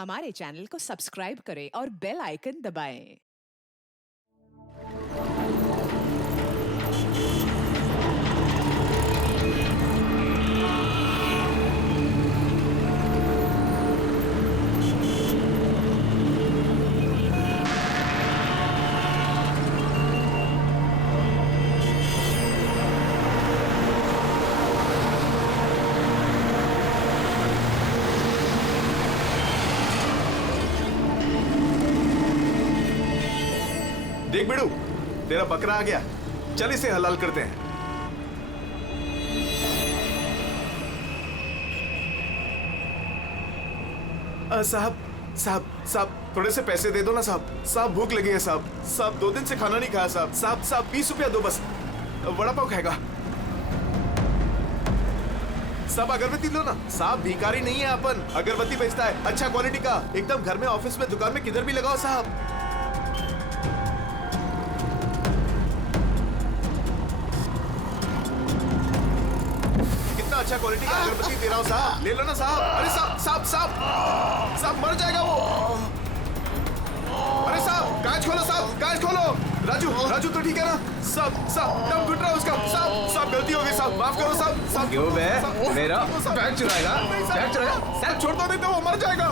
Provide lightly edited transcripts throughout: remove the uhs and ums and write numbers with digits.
हमारे चैनल को सब्सक्राइब करें और बेल आइकन दबाएं। देख बिड़ू, तेरा बकरा आ गया। चल इसे हलाल करते हैं। साहब साहब साहब थोड़े से पैसे दे दो ना साहब। साहब भूख लगी है साहब। साहब 2 दिन से खाना नहीं खाया साहब। साहब साहब 20 रुपया दो बस। वड़ा पाव खाएगा साहब। अगरबत्ती लो ना साहब। भिखारी नहीं है अपन, अगरबत्ती बेचता है अच्छा क्वालिटी का, एकदम घर में, ऑफिस में, दुकान में, किधर भी लगाओ साहब। अच्छा क्वालिटी का अगरबत्ती दे रहा हूँ साहब, ले लो ना साहब। अरे साहब साहब साहब साहब मर जाएगा वो। अरे साहब कांच खोलो साहब, कांच खोलो। राजू राजू तो ठीक है ना साहब? साहब दम घुट रहा है उसका साहब। साहब गलती हो गई साहब, माफ करो साहब। साहब क्यों बे? मेरा बैग चुराएगा? बैग चुराएगा? साहब छोड़ दो नहीं तो वो मर जाएगा।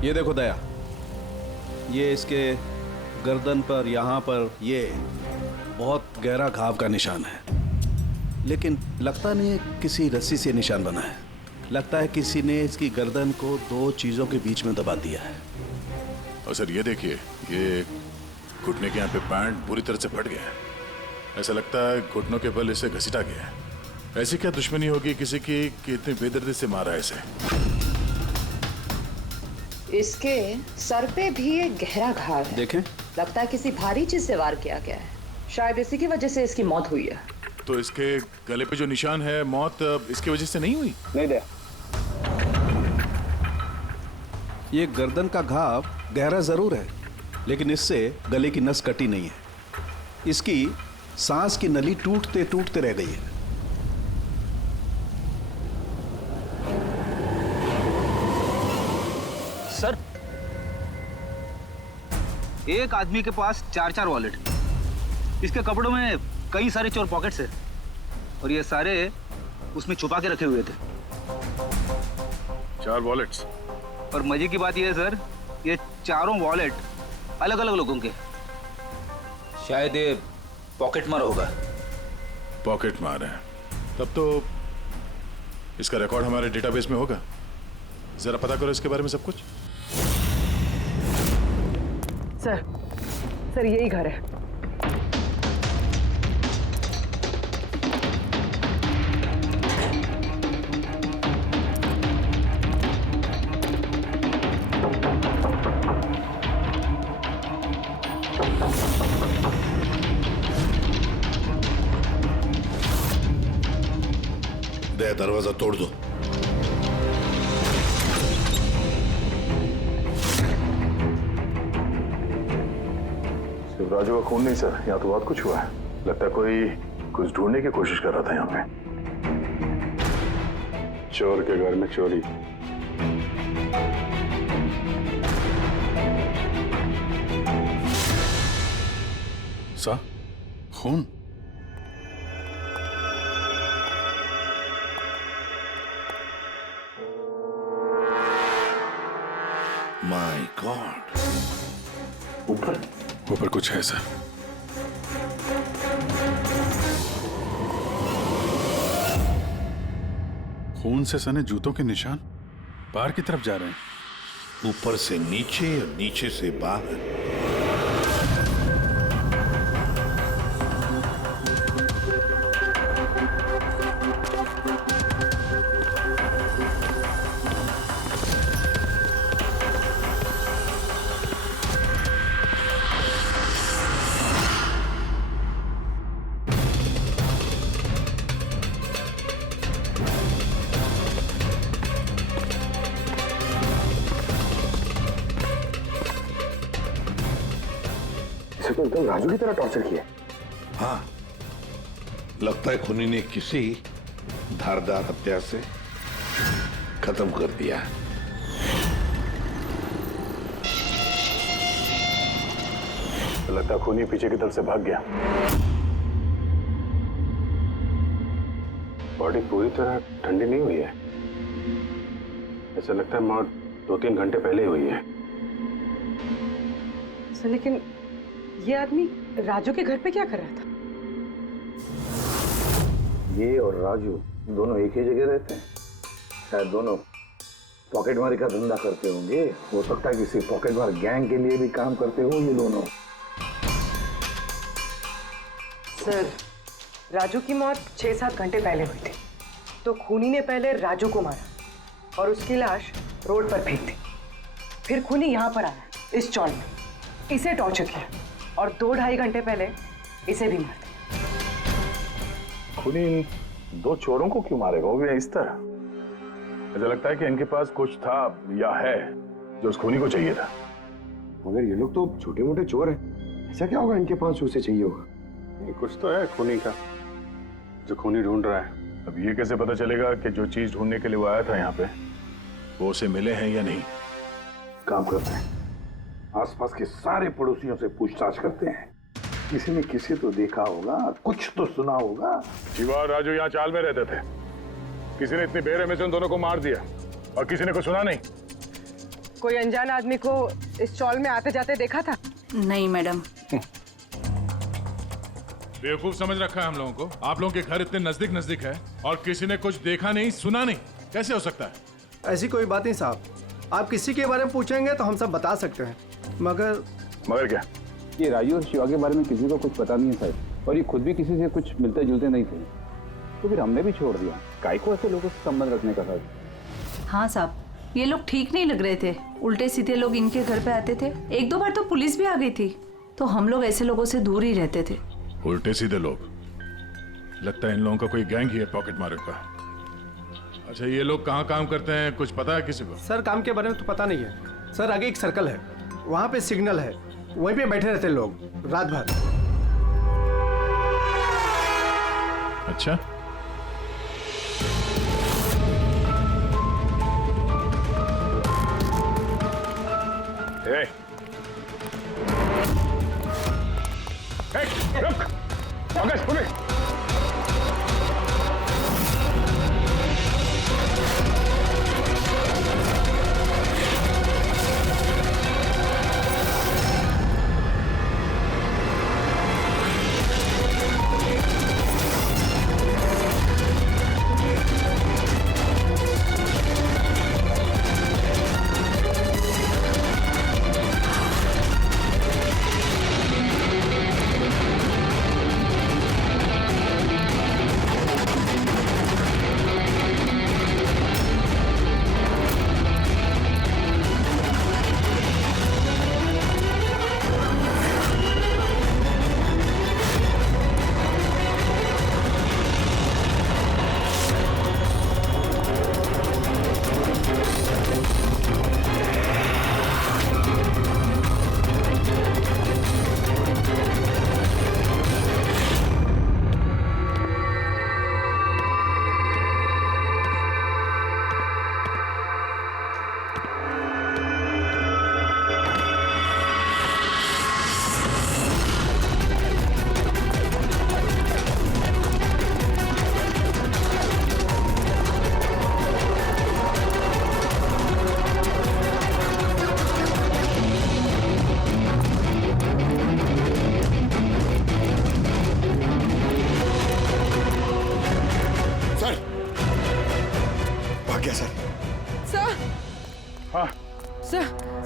ये देखो दया, ये इसके गर्दन पर, यहाँ पर ये बहुत गहरा घाव का निशान है, लेकिन लगता नहीं है किसी रस्सी से निशान बना है। लगता है किसी ने इसकी गर्दन को 2 चीजों के बीच में दबा दिया है। और सर ये देखिए, ये घुटने के यहाँ पे पैंट बुरी तरह से फट गया है। ऐसा लगता है घुटनों के बल इसे घसीटा गया है। ऐसी क्या दुश्मनी होगी किसी की कि इतनी बेदर्दी से मारा है इसे? इसके सर पे भी एक गहरा घाव है। देखें, लगता है किसी भारी चीज से वार किया गया है। शायद इसी की वजह से इसकी मौत हुई है। तो इसके गले पे जो निशान है, मौत इसकी वजह से नहीं हुई? नहीं दया, ये गर्दन का घाव गहरा जरूर है, लेकिन इससे गले की नस कटी नहीं है। इसकी सांस की नली टूटते टूटते रह गई है। सर, एक आदमी के पास 4 वॉलेट, इसके कपड़ों में कई सारे चोर पॉकेट्स हैं और ये सारे उसमें छुपा के रखे हुए थे। 4 वॉलेट्स? और मजे की बात ये है सर, ये चारों वॉलेट अलग अलग लोगों के। शायद ये पॉकेट मार होगा। पॉकेट मार है? तब तो इसका रिकॉर्ड हमारे डेटाबेस में होगा। जरा पता करो इसके बारे में सब कुछ। सर यही घर है। दे दरवाजा तोड़ दो। राजू का खून नहीं सर, यहाँ तो बहुत कुछ हुआ है। लगता है कोई कुछ ढूंढने की कोशिश कर रहा था यहाँ पे। चोर के घर में चोरी। सा खून? My God. ऊपर कुछ है सर। खून से सने जूतों के निशान बाहर की तरफ जा रहे हैं। ऊपर से नीचे और नीचे से बाहर। इसे तो एकदम राजू की तरह टॉर्चर किया। हाँ, लगता है खूनी ने किसी धारदार हत्या से खत्म कर दिया। लगता है खूनी पीछे की तरफ से भाग गया। बॉडी पूरी तरह ठंडी नहीं हुई है, ऐसा लगता है मौत 2-3 घंटे पहले ही हुई है। सर लेकिन ये आदमी राजू के घर पे क्या कर रहा था? ये और राजू दोनों एक ही जगह रहते हैं। शायद दोनों पॉकेटमारी का धंधा करते होंगे। हो सकता है किसी पॉकेटमार गैंग के लिए भी काम करते हो ये दोनों। सर राजू की मौत 6-7 घंटे पहले हुई थी, तो खूनी ने पहले राजू को मारा और उसकी लाश रोड पर फेंक दी। फिर खूनी यहाँ पर आया इस चौल में, इसे टॉर्चर किया और 2-2.5 घंटे पहले इसे भी मार दिया। खूनी इन 2 चोरों को क्यों मारेगा, वो भी इस तरह? मुझे लगता है कि इनके पास कुछ था या है जो उस खूनी को चाहिए था। मगर ये लोग तो छोटे मोटे चोर हैं, ऐसा क्या होगा इनके पास जो उसे चाहिए होगा? कुछ तो है खूनी का जो खूनी ढूंढ रहा है। अब ये कैसे पता चलेगा कि जो चीज ढूंढने के लिए वो आया था यहाँ पे वो उसे मिले हैं या नहीं? काम करते हैं, आसपास के सारे पड़ोसियों से पूछताछ करते हैं। किसी ने किसी तो देखा होगा, कुछ तो सुना होगा। शिवा और राजू यहाँ चाल में रहते थे, किसी ने इतनी बेरहमी से उन दोनों को मार दिया और किसी ने कुछ सुना नहीं। कोई अनजान आदमी को इस चौल में आते जाते देखा था? नहीं मैडम। बेवकूफ समझ रखा है हम लोगों को। आप लोगों के घर इतने नजदीक नजदीक है और किसी ने कुछ देखा नहीं सुना नहीं, कैसे हो सकता है? ऐसी कोई बात नहीं साहब, आप किसी के बारे में पूछेंगे तो हम सब बता सकते हैं, मगर क्या? ये राजू और शिवा के बारे में किसी को कुछ पता नहीं है साहब, और ये खुद भी किसी से कुछ मिलते जुलते नहीं थे, तो फिर हमने भी छोड़ दिया। काय को ऐसे लोगों से संबंध रखने का साहब? हाँ साहब, ये लोग ठीक नहीं लग रहे थे। उल्टे सीधे लोग इनके घर पे आते थे। 1-2 बार तो पुलिस भी आ गई थी, तो हम लोग ऐसे लोगों से दूर ही रहते थे। उल्टे सीधे लोग? लगता है इन लोगों का कोई गैंग ही है पॉकेट मारों का। अच्छा, ये लोग कहाँ काम करते हैं, कुछ पता है किसी को? सर काम के बारे में तो पता नहीं है सर। आगे एक सर्कल है, वहाँ पे सिग्नल है, वहीं पे बैठे रहते हैं लोग रात भर। अच्छा, रुक! पुलिस!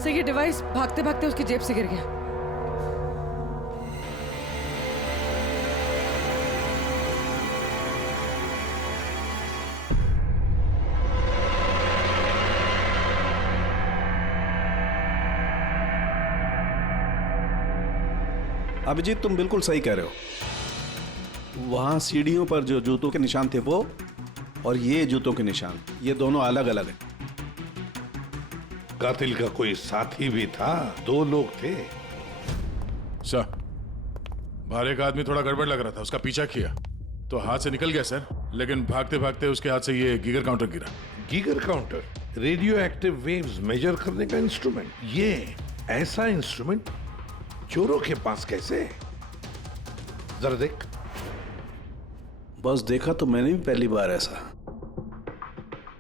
सर ये डिवाइस भागते भागते उसकी जेब से गिर गया। अभिजीत, तुम बिल्कुल सही कह रहे हो। वहां सीढ़ियों पर जो जूतों के निशान थे वो, और ये जूतों के निशान, ये दोनों अलग अलग हैं। कातिल का कोई साथी भी था? 2 लोग थे। सर, बाहर एक आदमी थोड़ा गड़बड़ लग रहा था, उसका पीछा किया तो हाथ से निकल गया सर, लेकिन भागते भागते उसके हाथ से ये गीगर काउंटर गिरा। Geiger counter radioactive waves measure करने का इंस्ट्रूमेंट, ये ऐसा इंस्ट्रूमेंट चोरों के पास कैसे है? जरा देख। बस देखा तो मैंने भी पहली बार ऐसा।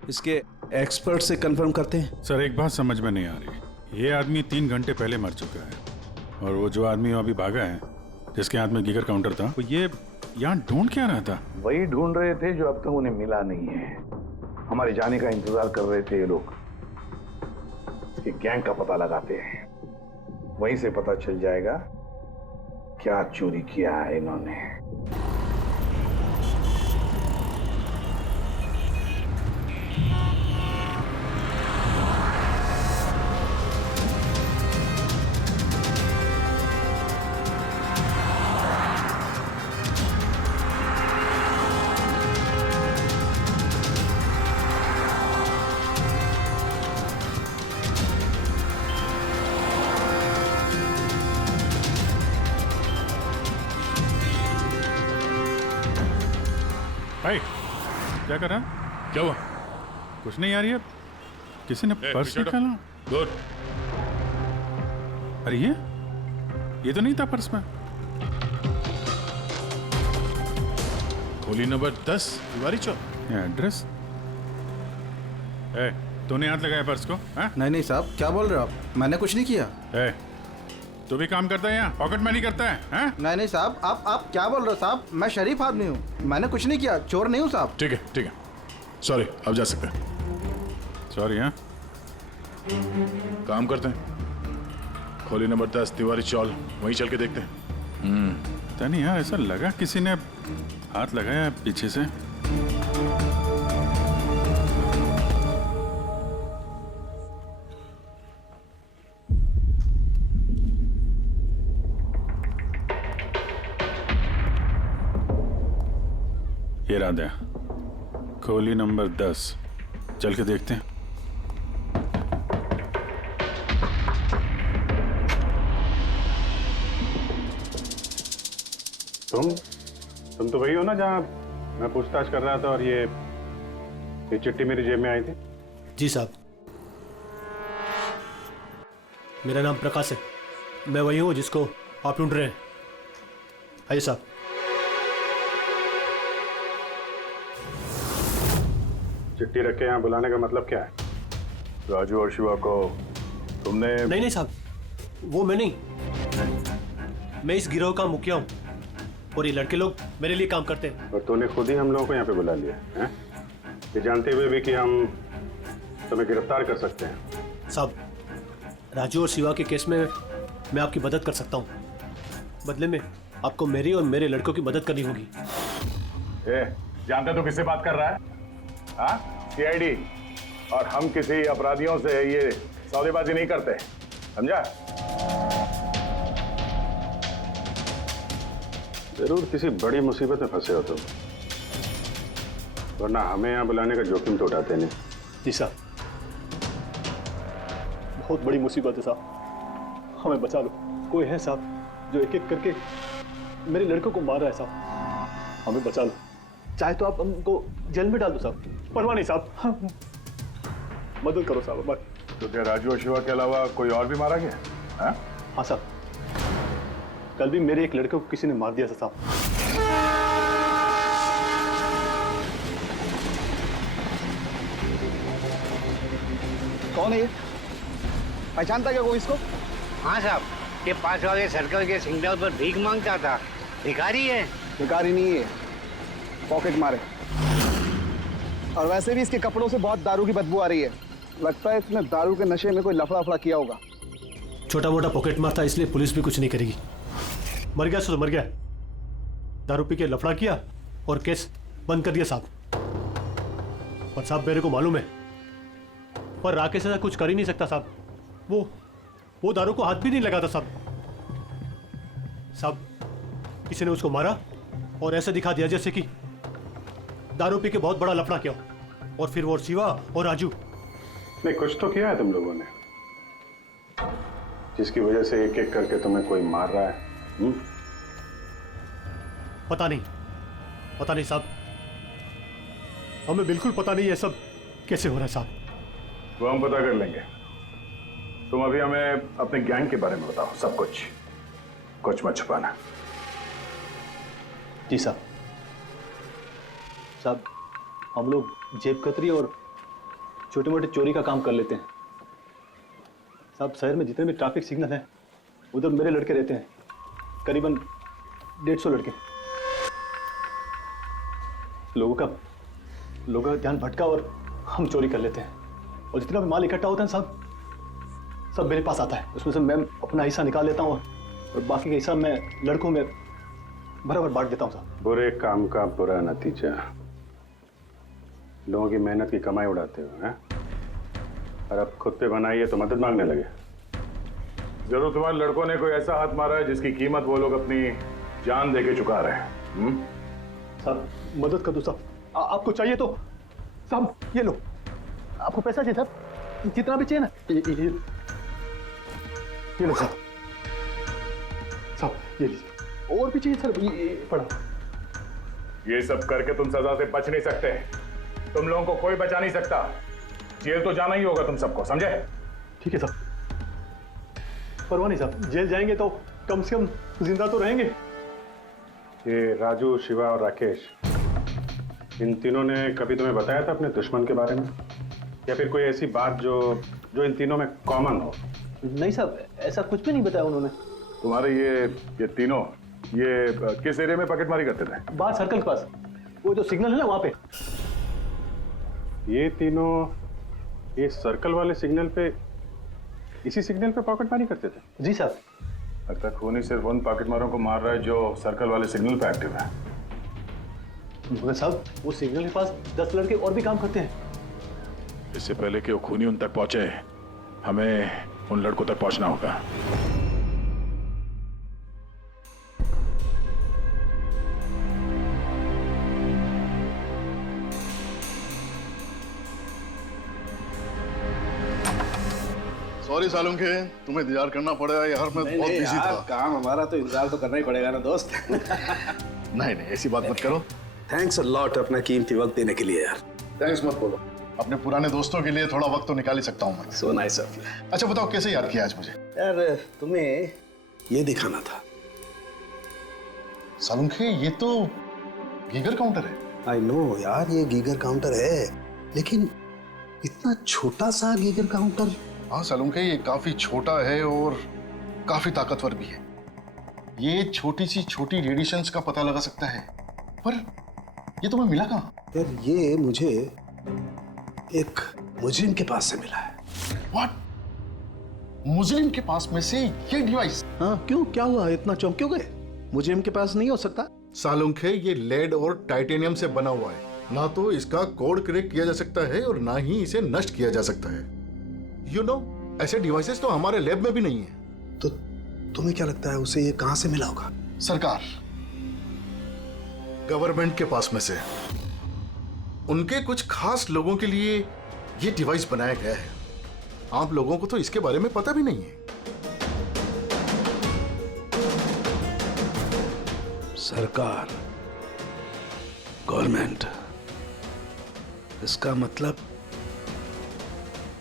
इसके एक्सपर्ट से कंफर्म करते हैं। सर एक बात समझ में नहीं आ रही, ये आदमी 3 घंटे पहले मर चुका है और वो जो आदमी अभी भागा है जिसके हाथ में गीगर काउंटर था, वो ये यहाँ ढूंढ क्या रहा था? वही ढूंढ रहे थे जो अब तक उन्हें मिला नहीं है। हमारे जाने का इंतजार कर रहे थे ये लोग। इसके गैंग का पता लगाते हैं, वहीं से पता चल जाएगा क्या चोरी किया है इन्होंने। भाई क्या कर रहा है? क्या हुआ? कुछ नहीं यार, ये किसी ने पर्स निकाला। गुड। अरे ये तो नहीं था पर्स में। खोली नंबर 10 तिवारी चौक। ये एड्रेस। तूने हाथ लगाया पर्स को? नहीं नहीं साहब, क्या बोल रहे हो आप? मैंने कुछ नहीं किया। तू भी काम करता है यहाँ, पॉकेट मनी करता है? नहीं नहीं साहब, आप क्या बोल रहे हो साहब? मैं शरीफ आदमी हूँ, मैंने कुछ नहीं किया, चोर नहीं हूँ साहब। ठीक है सॉरी, अब जा सकते हैं। सॉरी। हाँ काम करते हैं, खोली नंबर 10 तिवारी चौल, वहीं चल के देखते हैं। पता नहीं यार, ऐसा लगा किसी ने हाथ लगाया पीछे से। ये राधा, खोली नंबर 10, चल के देखते हैं। तुम तो वही हो ना जहाँ मैं पूछताछ कर रहा था और ये चिट्ठी मेरी जेब में आई थी? जी साहब, मेरा नाम प्रकाश है, मैं वही हूँ जिसको आप ढूंढ रहे हैं। आइए साहब। चिट्ठी रख के यहाँ बुलाने का मतलब क्या है? राजू और शिवा को तुमने? नहीं साहब, वो मैं नहीं, मैं इस गिरोह का मुखिया हूँ और ये लड़के लोग मेरे लिए काम करते हैं। और तूने खुद ही हम लोगों को यहाँ पे बुला लिया है, ये जानते हुए भी कि हम तुम्हें गिरफ्तार कर सकते हैं। साहब, राजू और शिवा के केस में मैं आपकी मदद कर सकता हूँ, बदले में आपको मेरी और मेरे लड़कों की मदद करनी होगी। जानते तो किससे बात कर रहा है? हाँ, सीआईडी। और हम किसी अपराधियों से ये सौदेबाजी नहीं करते, समझा? जरूर किसी बड़ी मुसीबत में फंसे हो तुम, वरना हमें यहाँ बुलाने का जोखिम तो उठाते नहीं। जी साहब, बहुत बड़ी मुसीबत है साहब, हमें बचा लो। कोई है साहब जो एक एक करके मेरे लड़कों को मार रहा है साहब, हमें बचा लो। चाहे तो आप हमको जेल में डाल दो साहब, परवाह नहीं साहब, मदद करो साहब हमारी। तो क्या राजू और शिवा के अलावा कोई और भी मारा गया? हाँ साहब, कल भी मेरे एक लड़के को किसी ने मार दिया था साहब। कौन है ये? पहचानता क्या कोई इसको? हाँ साहब, ये 5 वाले सर्कल के सिग्नल पर भीख मांगता था। भिखारी है? भिखारी नहीं है, पॉकेट मारे। और वैसे भी इसके कपड़ों से बहुत दारू की बदबू आ रही है, लगता है इसने दारू के नशे में कोई लफड़ा किया होगा। छोटा मोटा पॉकेट मार था, इसलिए पुलिस भी कुछ नहीं करेगी। मर गया तो मर गया, दारू पी के लफड़ा किया और केस बंद कर दिया साहब। और साहब मेरे को मालूम है, पर राकेश ऐसा कुछ कर ही नहीं सकता साहब, वो दारू को हाथ भी नहीं लगाता साहब। किसी ने उसको मारा और ऐसे दिखा दिया जैसे कि दारू पी के बहुत बड़ा लफड़ा किया, और फिर वो शिवा और राजू। नहीं, कुछ तो किया है तुम लोगों ने, जिसकी वजह से एक एक करके तुम्हें कोई मार रहा है। पता नहीं साहब, हमें बिल्कुल पता नहीं ये सब कैसे हो रहा है साहब। वो हम पता कर लेंगे। तुम अभी हमें अपने गैंग के बारे में बताओ, सब कुछ मत छुपाना। जी साहब। साहब हम लोग जेब कतरी और छोटे मोटे चोरी का काम कर लेते हैं साहब। शहर में जितने भी ट्रैफिक सिग्नल हैं उधर मेरे लड़के रहते हैं, करीबन 150 लड़के। लोगों का ध्यान भटका और हम चोरी कर लेते हैं, और जितना भी माल इकट्ठा होता है साहब सब मेरे पास आता है। उसमें से मैं अपना हिस्सा निकाल लेता हूँ और बाकी का हिस्सा मैं लड़कों में बराबर बांट देता हूँ साहब। बुरे काम का बुरा नतीजा, लोगों की मेहनत की कमाई उड़ाते हो हैं, और अब खुद पे बनाई है तो मदद मांगने लगे। जरूर तुम्हारे लड़कों ने कोई ऐसा हाथ मारा है जिसकी कीमत वो लोग अपनी जान देके चुका रहे हैं। साहब मदद कर दो साहब, आपको चाहिए तो साहब ये लो, आपको पैसा चाहिए साहब, जितना भी चाहिए ना ये लो साहब। साहब ये लीजिए, और भी चाहिए सर, ये पड़ा। ये सब करके तुम सजा से बच नहीं सकते, तुम लोगों को कोई बचा नहीं सकता। जेल तो जाना ही होगा तुम सबको, समझे? ठीक है साहब, परवाह नहीं साहब, जेल जाएंगे तो कम से कम जिंदा तो रहेंगे। ये राजू, शिवा और राकेश, इन तीनों ने कभी तुम्हें बताया था अपने दुश्मन के बारे में, या फिर कोई ऐसी बात जो इन तीनों में कॉमन हो? नहीं साहब, ऐसा कुछ भी नहीं बताया उन्होंने। तुम्हारे ये तीनों ये किस एरिया में पॉकेटमारी करते थे? बाहर सर्कल के पास, वो जो सिग्नल है ना वहां पे। ये तीनों ये सर्कल वाले सिग्नल पे, इसी सिग्नल पे पॉकेटमारी करते थे? जी साहब। लगता है खूनी सिर्फ उन पॉकेटमारों को मार रहा है जो सर्कल वाले सिग्नल पे एक्टिव है। मगर साहब वो सिग्नल के पास 10 लड़के और भी काम करते हैं। इससे पहले कि वो खूनी उन तक पहुंचे, हमें उन लड़कों तक पहुंचना होगा। सॉरी सालुम के, तुम्हें इंतजार करना पड़ेगा यार, मैं बहुत बिजी था। काम हमारा तो इंतजार तो करना ही पड़ेगा ना दोस्त। नहीं ऐसी बात मत करो। थैंक्स अ लॉट अपना कीमती वक्त देने के लिए यार। थैंक्स मत बोलो, अपने पुराने दोस्तों के लिए थोड़ा वक्त तो निकाल ही सकता हूँ मैं। So nice of you. अच्छा बताओ कैसे याद किया आज मुझे? यार तुम्हें ये दिखाना था। सालुम के, ये तो गीगर काउंटर है। आई नो यार, ये गीगर काउंटर है, लेकिन इतना छोटा सा गीगर काउंटर। हाँ सालुम के, ये काफी छोटा है और काफी ताकतवर भी है। ये छोटी रेडिएशंस का पता लगा सकता है, पर ये तुम्हें मिला कहाँ? यार ये मुझे एक मुजरिम के पास से मिला है। व्हाट? मुजरिम के पास में से ये डिवाइस? हाँ क्यों, क्या हुआ, इतना चौंक क्यों गए? मुजरिम के पास नहीं हो सकता? सालुंखे, ये लेड और टाइटेनियम से बना हुआ है, ना तो इसका कोड क्रैक किया जा सकता है और ना ही इसे नष्ट किया जा सकता है। You know, ऐसे डिवाइसेस तो हमारे लैब में भी नहीं है। तो तुम्हें क्या लगता है उसे ये कहां से मिला होगा? सरकार, गवर्नमेंट के पास में से उनके कुछ खास लोगों के लिए ये डिवाइस बनाया गया है। आप लोगों को तो इसके बारे में पता भी नहीं है। सरकार, गवर्नमेंट, इसका मतलब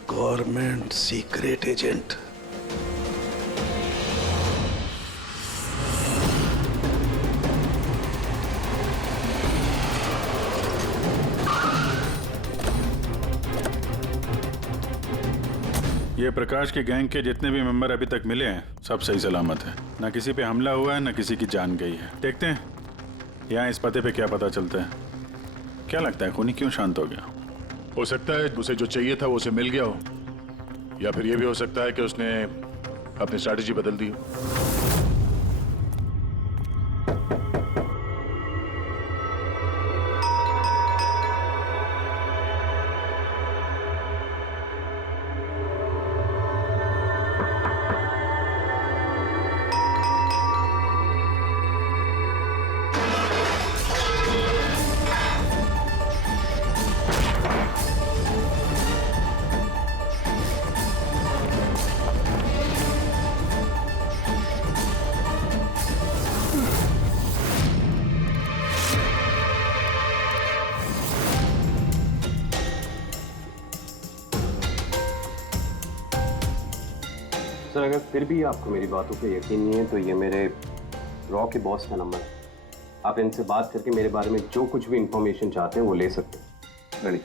गवर्नमेंट सीक्रेट एजेंट। ये प्रकाश के गैंग के जितने भी मेंबर अभी तक मिले हैं सब सही सलामत है। ना किसी पे हमला हुआ है, ना किसी की जान गई है। देखते हैं यहाँ इस पते पे क्या पता चलता है। क्या लगता है खूनी क्यों शांत हो गया? हो सकता है उसे जो चाहिए था वो उसे मिल गया हो, या फिर ये भी हो सकता है कि उसने अपनी स्ट्रैटेजी बदल दी हो। सर अगर फिर भी आपको मेरी बातों पे यकीन नहीं है तो ये मेरे रॉ के बॉस का नंबर है। आप इनसे बात करके मेरे बारे में जो कुछ भी इंफॉर्मेशन चाहते हैं वो ले सकते हैं। रेडी।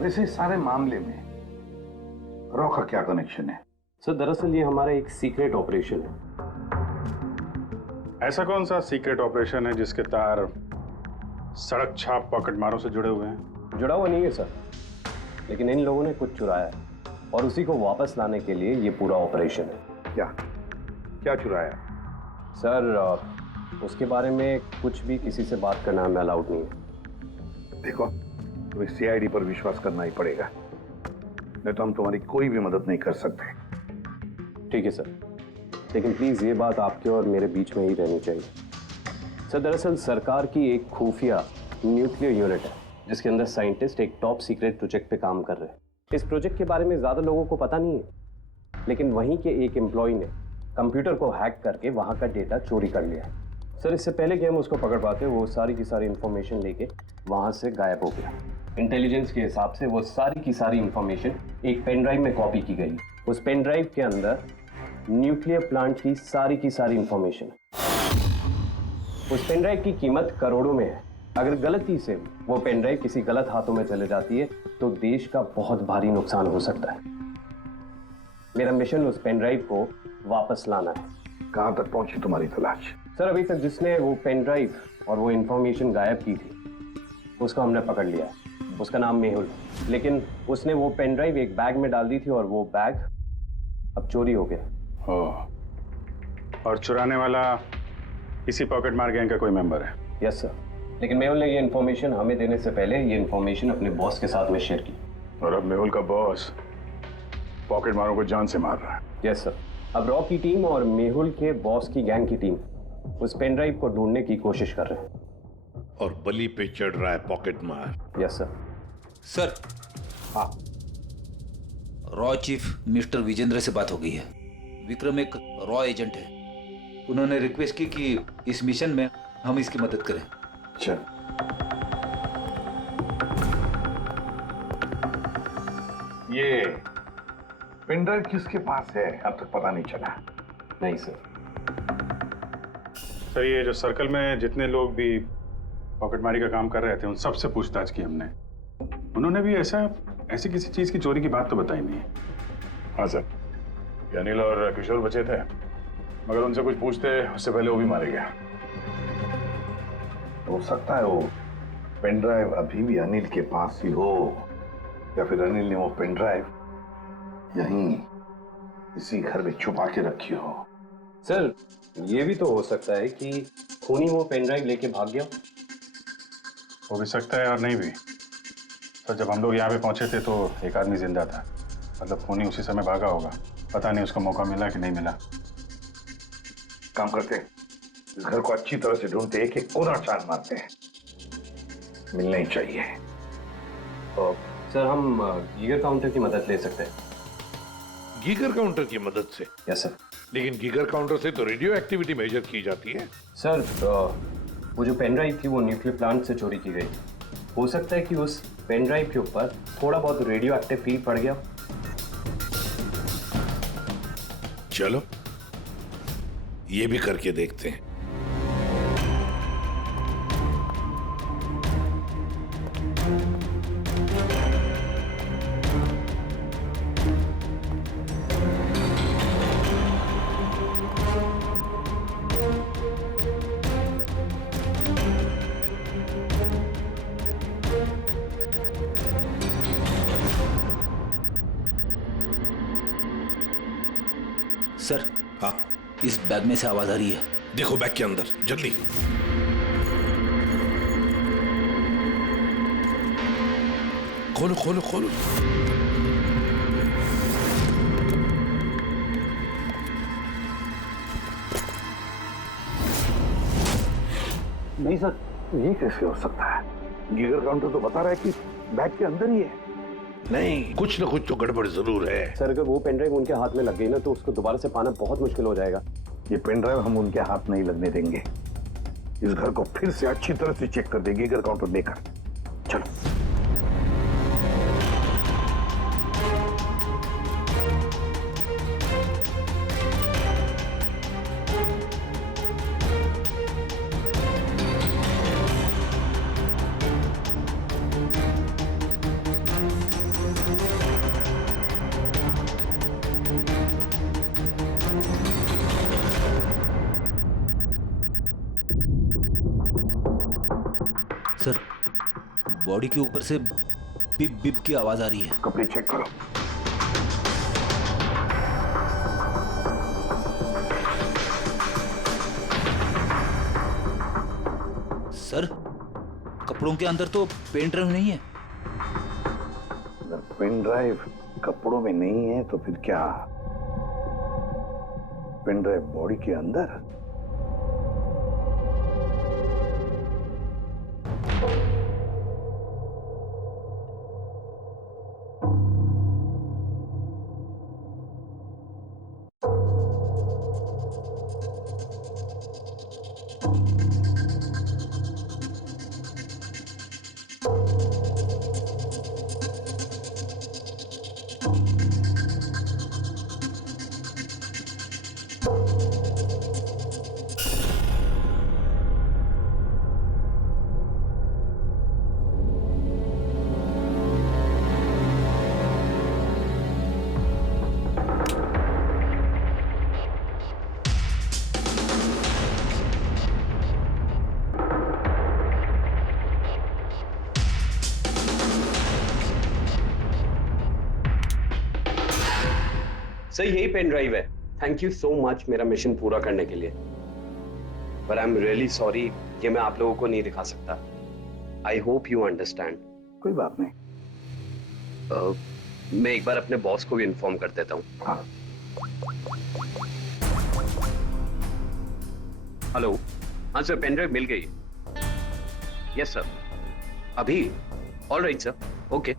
वैसे इस सारे मामले में रॉ का क्या कनेक्शन है? सर दरअसल ये हमारा एक सीक्रेट ऑपरेशन है। ऐसा कौन सा सीक्रेट ऑपरेशन है जिसके तार सड़क छाप पॉकेट मारों से जुड़े हुए हैं? जुड़ा हुआ नहीं है सर, लेकिन इन लोगों ने कुछ चुराया है और उसी को वापस लाने के लिए ये पूरा ऑपरेशन है। क्या क्या चुराया? सर उसके बारे में कुछ भी किसी से बात करना हमें अलाउड नहीं है। देखो, तुम्हें सीआईडी पर विश्वास करना ही पड़ेगा, नहीं तो हम तुम्हारी कोई भी मदद नहीं कर सकते। ठीक है सर, लेकिन प्लीज ये बात आपके और मेरे बीच में ही रहनी चाहिए। सर दरअसल सरकार की एक खुफिया न्यूक्लियर यूनिट है जिसके अंदर साइंटिस्ट एक टॉप सीक्रेट प्रोजेक्ट पे काम कर रहे हैं। इस प्रोजेक्ट के बारे में ज्यादा लोगों को पता नहीं है, लेकिन वहीं के एक एम्प्लॉय ने कंप्यूटर को हैक करके वहां का डेटा चोरी कर लिया। सर इससे पहले कि हम उसको पकड़ पाते वो सारी की सारी इंफॉर्मेशन लेके वहां से गायब हो गया। इंटेलिजेंस के हिसाब से वो सारी की सारी इंफॉर्मेशन एक पेन ड्राइव में कॉपी की गई। उस पेन ड्राइव के अंदर न्यूक्लियर प्लांट की सारी इंफॉर्मेशन। उस पेन ड्राइव की कीमत करोड़ों में है। अगर गलती से वो पेन ड्राइव किसी गलत हाथों में चले जाती है तो देश का बहुत भारी नुकसान हो सकता है। मेरा मिशन उस पेन ड्राइव को वापस लाना है। कहां तक पहुंची तुम्हारी तलाश? सर अभी तक जिसने वो पेन ड्राइव और वो इंफॉर्मेशन गायब की थी उसको हमने पकड़ लिया। उसका नाम मेहुल, लेकिन उसने वो पेन ड्राइव एक बैग में डाल दी थी और वो बैग अब चोरी हो गया। और चुराने वाला इसी पॉकेट मार गैंग का कोई मेंबर है? यस सर, लेकिन मेहुल ने ये इन्फॉर्मेशन हमें देने से पहले ये इन्फॉर्मेशन अपने बॉस के साथ में शेयर की। और अब मेहुल का बॉस पॉकेट मारों को जान से मार रहा है। यस सर, अब रॉ की टीम और मेहुल के बॉस की गैंग की टीम उस पेन ड्राइव को ढूंढने की कोशिश कर रहे हैं। और बलि पे चढ़ रहा है पॉकेट मार। Yes sir. सर हाँ, रॉ चीफ मिस्टर विजेंद्र से बात हो गई है। विक्रम एक रॉ एजेंट है। उन्होंने रिक्वेस्ट की कि इस मिशन में हम इसकी मदद करें। अच्छा, ये पेन ड्राइव किसके पास है अब तक पता नहीं चला? नहीं सर। सर ये जो सर्कल में जितने लोग भी पॉकेटमारी का काम कर रहे थे उन सबसे पूछताछ की हमने। उन्होंने भी ऐसी किसी चीज की चोरी की बात तो बताई नहीं है। हाँ सर, ये अनिल और किशोर बचे थे, मगर उनसे कुछ पूछते उससे पहले वो भी मारे गया। हो सकता है वो पेन ड्राइव अभी भी अनिल के पास ही हो, या फिर अनिल ने वो पेन ड्राइव यहीं इसी घर में छुपा के रखी हो। सर ये भी तो हो सकता है कि खूनी वो पेन ड्राइव लेके भाग गया। हो भी सकता है और नहीं भी। तो जब हम लोग यहाँ पे पहुंचे थे तो एक आदमी जिंदा था, मतलब खूनी उसी समय भागा होगा। पता नहीं उसको मौका मिला कि नहीं मिला। काम करते हैं, इस घर को अच्छी तरह से ढूंढते, एक एक कोना छान मारते हैं। मिलना ही चाहिए। तो सर हम गीगर काउंटर की मदद ले सकते हैं। गीगर काउंटर की मदद से? Yes sir. लेकिन गीगर काउंटर से तो रेडियो एक्टिविटी मेजर की जाती है। सर वो जो पेन ड्राइव थी वो न्यूक्लियर प्लांट से चोरी की गई। हो सकता है कि उस पेन ड्राइव के ऊपर थोड़ा बहुत रेडियो एक्टिव फील पड़ गया। चलो ये भी करके देखते हैं। सर हाँ, इस बैग में से आवाज आ रही है। देखो बैग के अंदर, जल्दी। खोलो खोलो खोलो। नहीं सर, ये कैसे हो सकता है? गीगर काउंटर तो बता रहा है कि बैग के अंदर ही है। नहीं, कुछ ना कुछ तो गड़बड़ जरूर है। सर अगर वो पेन ड्राइव उनके हाथ में लग गई ना तो उसको दोबारा से पाना बहुत मुश्किल हो जाएगा। ये पेन ड्राइव हम उनके हाथ नहीं लगने देंगे। इस घर को फिर से अच्छी तरह से चेक कर देंगे गीगर काउंटर लेकर। चलो। बॉडी के ऊपर से बिप बिप की आवाज आ रही है। कपड़े चेक करो। सर, कपड़ों के अंदर तो पेन ड्राइव नहीं है। अगर पेन ड्राइव कपड़ों में नहीं है तो फिर क्या? पेन ड्राइव बॉडी के अंदर? सर यही पेन ड्राइव है। थैंक यू सो मच मेरा मिशन पूरा करने के लिए। पर आई एम रियली सॉरी, ये मैं आप लोगों को नहीं दिखा सकता। I hope you understand. कोई बात नहीं। मैं एक बार अपने बॉस को भी इन्फॉर्म कर देता हूँ। हाँ। हेलो, हाँ सर, पेन ड्राइव मिल गई। यस सर, अभी? All right sir, okay.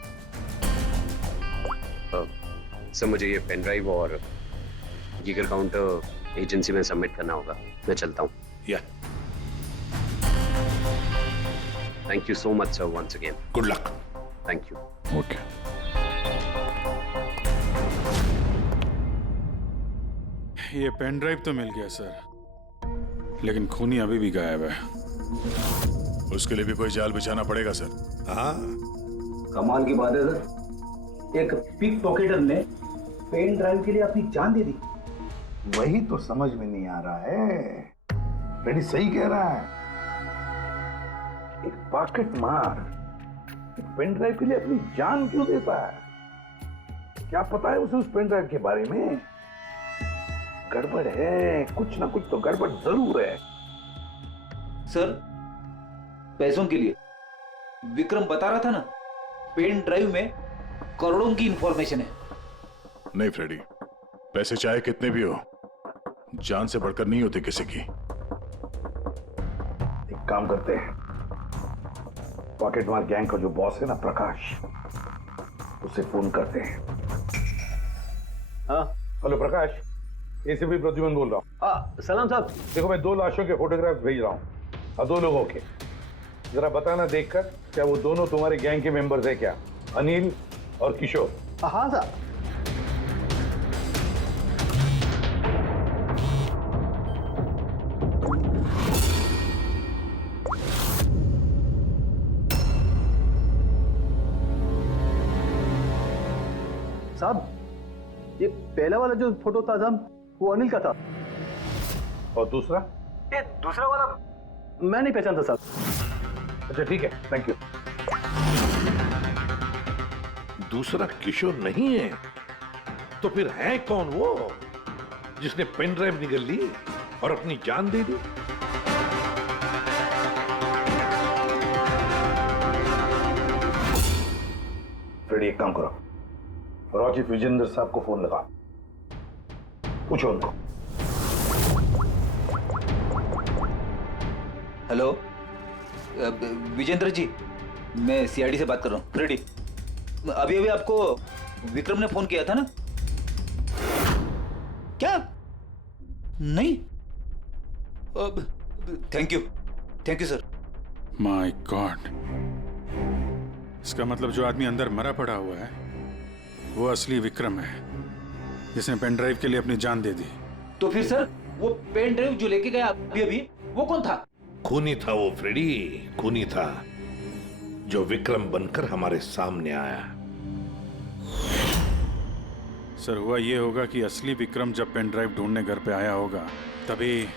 Sir मुझे ये पेन ड्राइव और गीगर काउंटर एजेंसी में सबमिट करना होगा। मैं चलता हूँ। या thank you so much sir once again. Good luck. Thank you. Okay. ये पेन ड्राइव तो मिल गया सर, लेकिन खूनी अभी भी गायब है। उसके लिए भी कोई जाल बिछाना पड़ेगा सर। हाँ, कमाल की बात है सर, एक पिक पॉकेटर ने पेन ड्राइव के लिए अपनी जान दे दी। वही तो समझ में नहीं आ रहा है। रेडी सही कह रहा है। एक पॉकेट मार एक पेन ड्राइव के लिए अपनी जान क्यों देता है? क्या पता है उसे उस पेन ड्राइव के बारे में? गड़बड़ है, कुछ ना कुछ तो गड़बड़ जरूर है। सर, पैसों के लिए विक्रम बता रहा था ना, पेन ड्राइव में करोड़ों की इंफॉर्मेशन है। नहीं फ्रेडी, पैसे चाहे कितने भी हो, जान से बढ़कर नहीं होते किसी की। एक काम करते हैं, पॉकेट मार गैंग का जो बॉस है ना प्रकाश, उसे फोन करते हैं। हाँ हेलो प्रकाश, एसीपी प्रद्युमन बोल रहा हूँ। हाँ सलाम साहब। देखो मैं 2 लाशों के फोटोग्राफ्स भेज रहा हूँ और 2 लोगों के। जरा बताना देखकर क्या वो दोनों तुम्हारे गैंग के मेंबर्स है क्या? अनिल और किशोर। हाँ साहब। साहब, ये पहला वाला जो फोटो था साहब, वो अनिल का था। और दूसरा? ये दूसरा वाला मैं नहीं पहचानता साहब। अच्छा ठीक है, थैंक यू। दूसरा किशोर नहीं है तो फिर है कौन वो जिसने पेन ड्राइव निगल ली और अपनी जान दे दी? फ्रेडी एक काम करो, रॉचिफ विजेंद्र साहब को फोन लगा, पूछो उनको। हेलो विजेंद्र जी, मैं सीआईडी से बात कर रहा हूँ। फ्रेडी, अभी अभी आपको विक्रम ने फोन किया था ना? क्या? नहीं? Thank you sir. My God, इसका मतलब जो आदमी अंदर मरा पड़ा हुआ है वो असली विक्रम है, जिसने पेन ड्राइव के लिए अपनी जान दे दी। तो फिर सर, वो पेन ड्राइव जो लेके गया अभी अभी, वो कौन था? खूनी था वो फ्रेडी, खूनी था जो विक्रम बनकर हमारे सामने आया। सर, हुआ ये होगा कि असली विक्रम जब पेन ड्राइव ढूंढने घर पे आया होगा तभी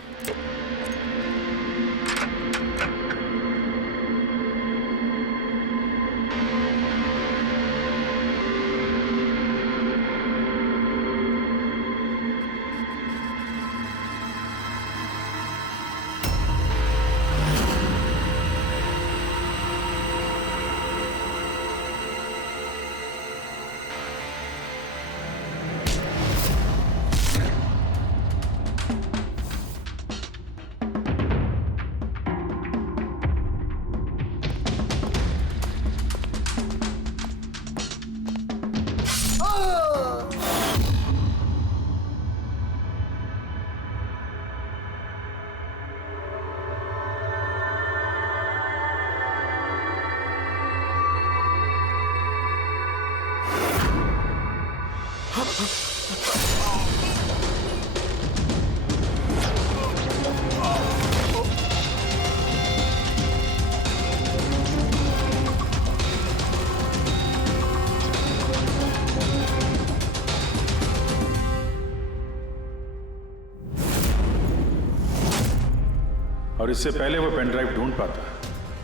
और इससे पहले वो पेन ड्राइव ढूंढ पाता,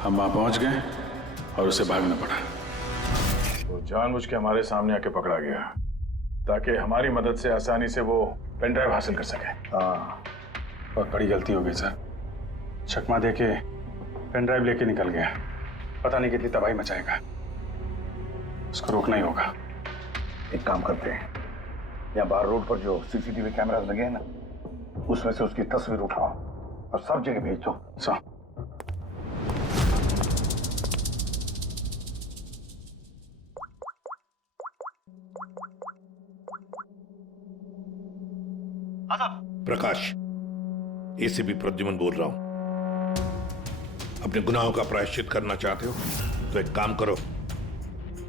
हम वहां पहुंच गए और उसे भागना पड़ा। वो जानबूझ के हमारे सामने आके पकड़ा गया ताकि हमारी मदद से आसानी से वो पेन ड्राइव हासिल कर सके। हाँ, बहुत बड़ी गलती हो गई सर। चकमा दे के पेन ड्राइव लेके निकल गया, पता नहीं कितनी तबाही मचाएगा। उसको रोकना ही होगा। एक काम करते हैं, यहाँ बाहर रोड पर जो सीसीटीवी कैमरास लगे हैं ना, उसमें से उसकी तस्वीर उठाओ और सब जगह भेज दो। सर प्रकाश, एसीपी प्रद्युमन बोल रहा हूं। अपने गुनाहों का प्रायश्चित करना चाहते हो तो एक काम करो,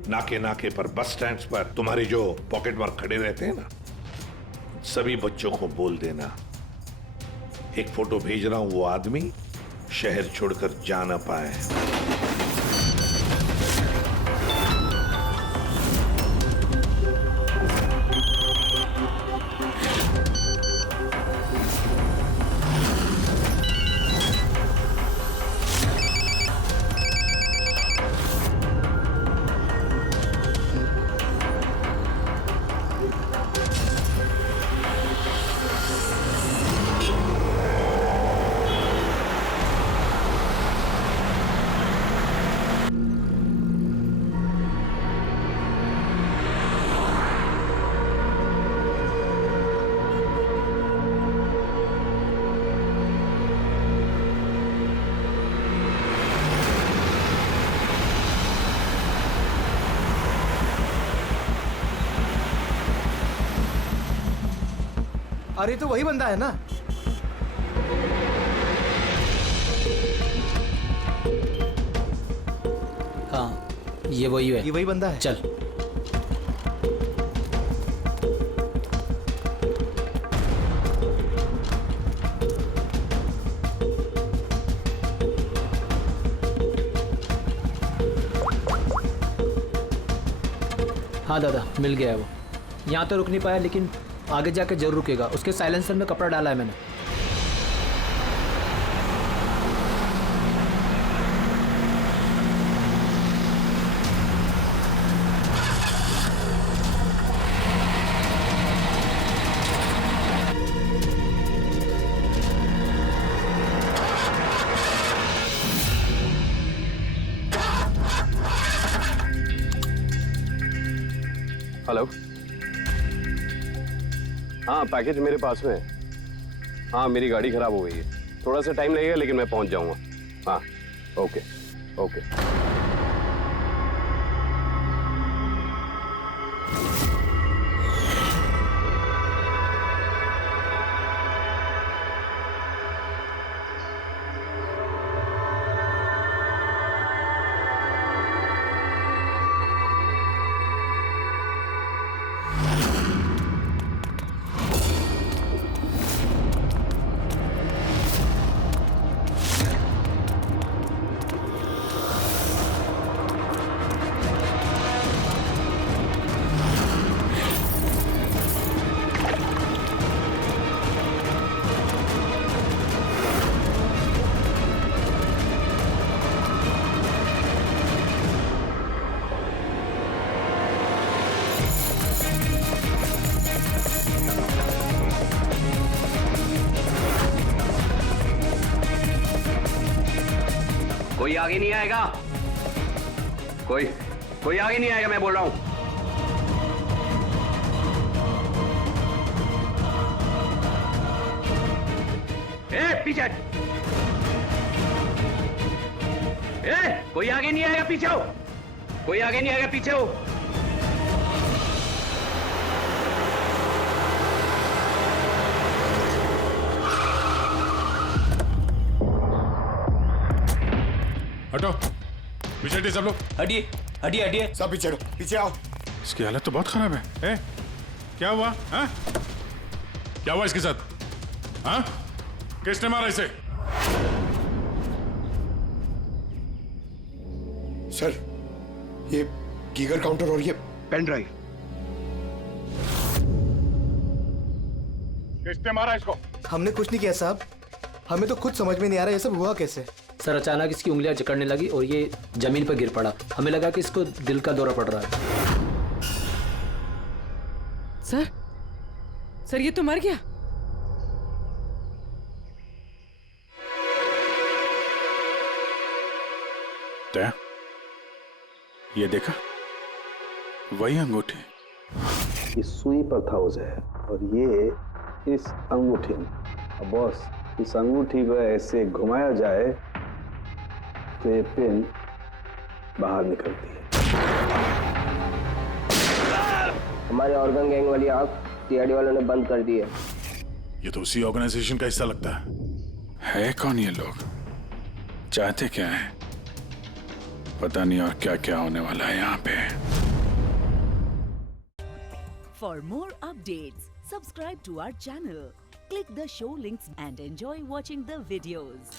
नाके नाके पर, बस स्टैंड पर तुम्हारे जो पॉकेट मार खड़े रहते हैं ना, सभी बच्चों को बोल देना एक फोटो भेज रहा हूं, वो आदमी शहर छोड़कर जा ना पाए। अरे तो वही बंदा है ना? हाँ, ये वही है। ये वही बंदा है। चल। हाँ दादा, मिल गया है वो। यहाँ तो रुक नहीं पाया, लेकिन आगे जाके जरूर रुकेगा। उसके साइलेंसर में कपड़ा डाला है मैंने। हेलो। हाँ, पैकेज मेरे पास में है। हाँ, मेरी गाड़ी खराब हो गई है, थोड़ा सा टाइम लगेगा लेकिन मैं पहुंच जाऊंगा। हाँ, ओके ओके। कोई आगे नहीं आएगा, कोई आगे नहीं आएगा, मैं बोल रहा हूं। पीछे, कोई आगे नहीं आएगा, पीछे हो। कोई आगे नहीं आएगा, पीछे हो। हटो, पीछे हटिए सब लोग। हटिए हटिए हटिए। सब पीछे हटो, पीछे आओ। इसकी हालत तो बहुत खराब है। ए, क्या हुआ? हाँ? क्या हुआ इसके साथ? हाँ? किसने मारा इसे? सर, ये गीगर काउंटर और ये पेन ड्राइव। किसने मारा इसको? हमने कुछ नहीं किया साहब, हमें तो खुद समझ में नहीं आ रहा ये सब हुआ कैसे। सर अचानक इसकी उंगलियां जकड़ने लगी और ये जमीन पर गिर पड़ा। हमें लगा कि इसको दिल का दौरा पड़ रहा है। सर ये तो मर गया। दया, ये देखा? वही अंगूठी। ये सुई पर था उसे और ये इस अंगूठी में। अब बॉस, इस अंगूठी को ऐसे घुमाया जाए तो ये पिन बाहर निकलती है। हमारे ऑर्गन गैंग वाली आग टीआरडी वालों ने बंद कर दी है। ये तो उसी ऑर्गेनाइजेशन का हिस्सा लगता है कौन ये लोग? चाहते क्या है? पता नहीं और क्या क्या होने वाला है यहाँ पे। For more updates, subscribe to our channel, click the show links and enjoy watching the videos.